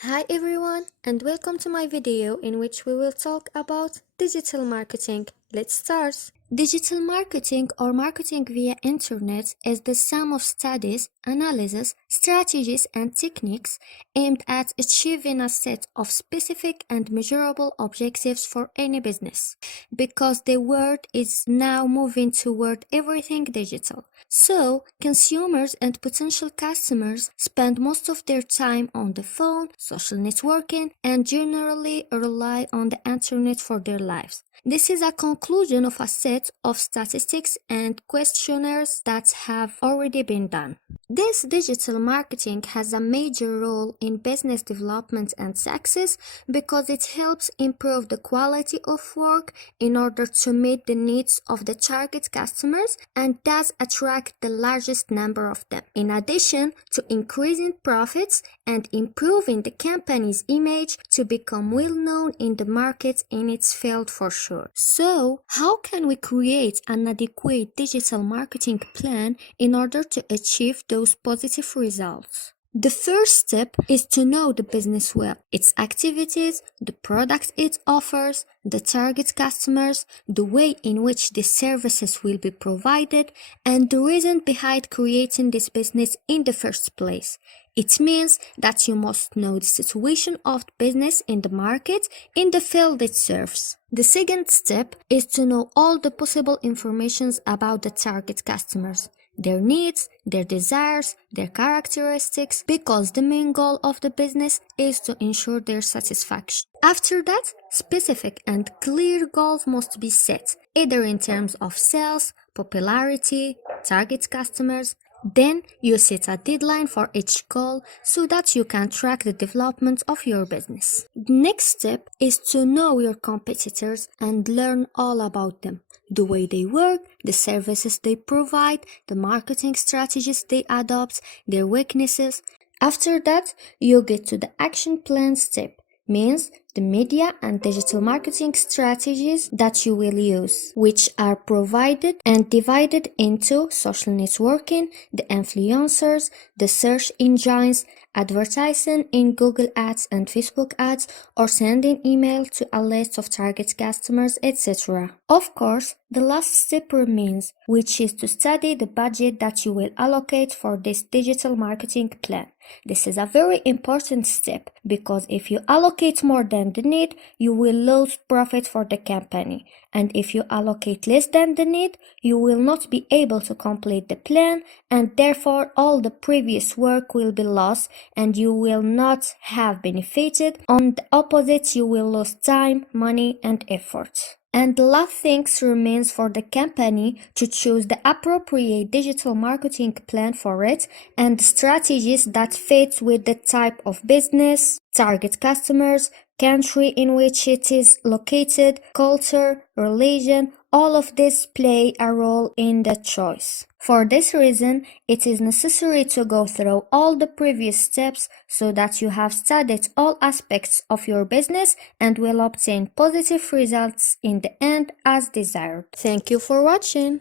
Hi everyone, and welcome to my video in which we will talk about digital marketing. Let's start. Digital marketing or marketing via internet is the sum of studies, analysis, strategies, and techniques aimed at achieving a set of specific and measurable objectives for any business. Because the world is now moving toward everything digital. So, consumers and potential customers spend most of their time on the phone, social networking, and generally rely on the internet for their lives. This is a conclusion of a set of statistics and questionnaires that have already been done. This digital marketing has a major role in business development and success because it helps improve the quality of work in order to meet the needs of the target customers and thus attract the largest number of them. In addition to increasing profits and improving the company's image to become well known in the market in its field for sure. So, how can we create an adequate digital marketing plan in order to achieve those positive results? The first step is to know the business well, its activities, the product it offers, the target customers, the way in which the services will be provided, and the reason behind creating this business in the first place. It means that you must know the situation of the business in the market in the field it serves. The second step is to know all the possible informations about the target customers, their needs, their desires, their characteristics, because the main goal of the business is to ensure their satisfaction. After that, specific and clear goals must be set, either in terms of sales, popularity, target customers. Then you set a deadline for each goal so that you can track the development of your business. The next step is to know your competitors and learn all about them, the way they work, the services they provide, the marketing strategies they adopt, their weaknesses. After that, you get to the action plan step, means the media and digital marketing strategies that you will use, which are provided and divided into social networking, the influencers, the search engines, advertising in Google Ads and Facebook Ads, or sending email to a list of target customers, etc. Of course, the last step remains, which is to study the budget that you will allocate for this digital marketing plan. This is a very important step because if you allocate more than the need, you will lose profit for the company. And if you allocate less than the need, you will not be able to complete the plan and therefore all the previous work will be lost and you will not have benefited. On the opposite, you will lose time, money and effort. And the last thing remains for the company to choose the appropriate digital marketing plan for it and strategies that fit with the type of business, target customers, country in which it is located, culture, religion. All of this play a role in the choice. For this reason, it is necessary to go through all the previous steps so that you have studied all aspects of your business and will obtain positive results in the end as desired. Thank you for watching.